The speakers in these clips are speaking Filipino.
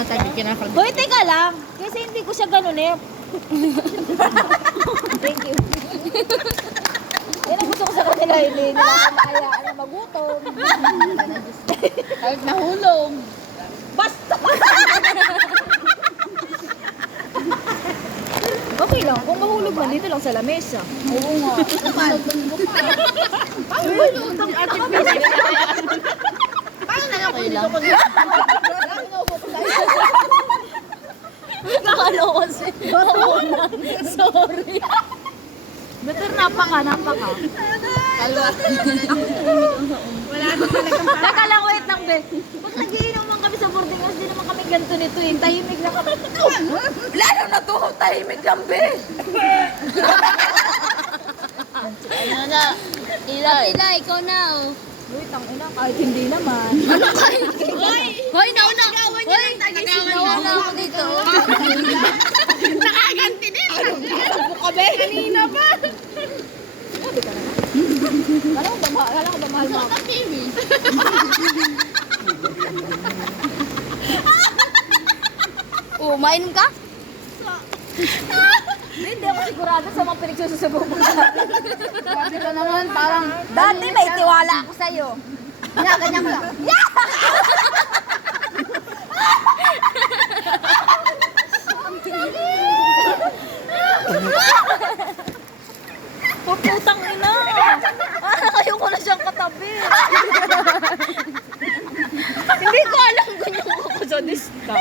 na tayo kinakal. Hoy, teka lang. Kasi hindi ko siya ganun eh. Thank you. Yan ang gusto ko sa kanila, hindi nila ako makayaan na magutom. Kahit nahulog. Basta! Okay lang, kung mahulog man dito lang sa lamesa. Oo nga. Paano na lang kung dito ko Nakaloko siya. Sorry. Better napaka. Kalwa. Teka lang, wait lang, be. Pag nagiinom man kami sa boarding house, di naman kami ganito nito eh. Tahimik na kami. Lalo na to, tahimik lang, be. Ano na? Ila, ikaw na. Uy, tangina, kahit hindi naman. Hoy, nauna. Hoy, nauna ako dito. Nakaganti din. Sabi ka, be. Kanina pa. Sabi ka naman. Kala ko ba mahal mo ako? Oh, mainom ka? Hindi ako sigurado sa mga pinagsususubo mo. Sabi ka naman, parang... Dati may tiwala ako sa'yo. Ganyan ka lang. Putang ina. Ayoko na siyang katabi. Hindi ko alam kung yung ako sa dista.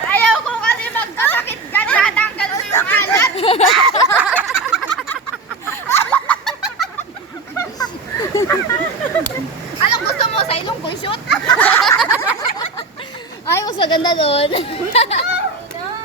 Ayaw ko kasi magkasakit ka. Tatanggal ko yung alat. Anong gusto mo? Sa ilong ko shoot? Ay, mas maganda doon.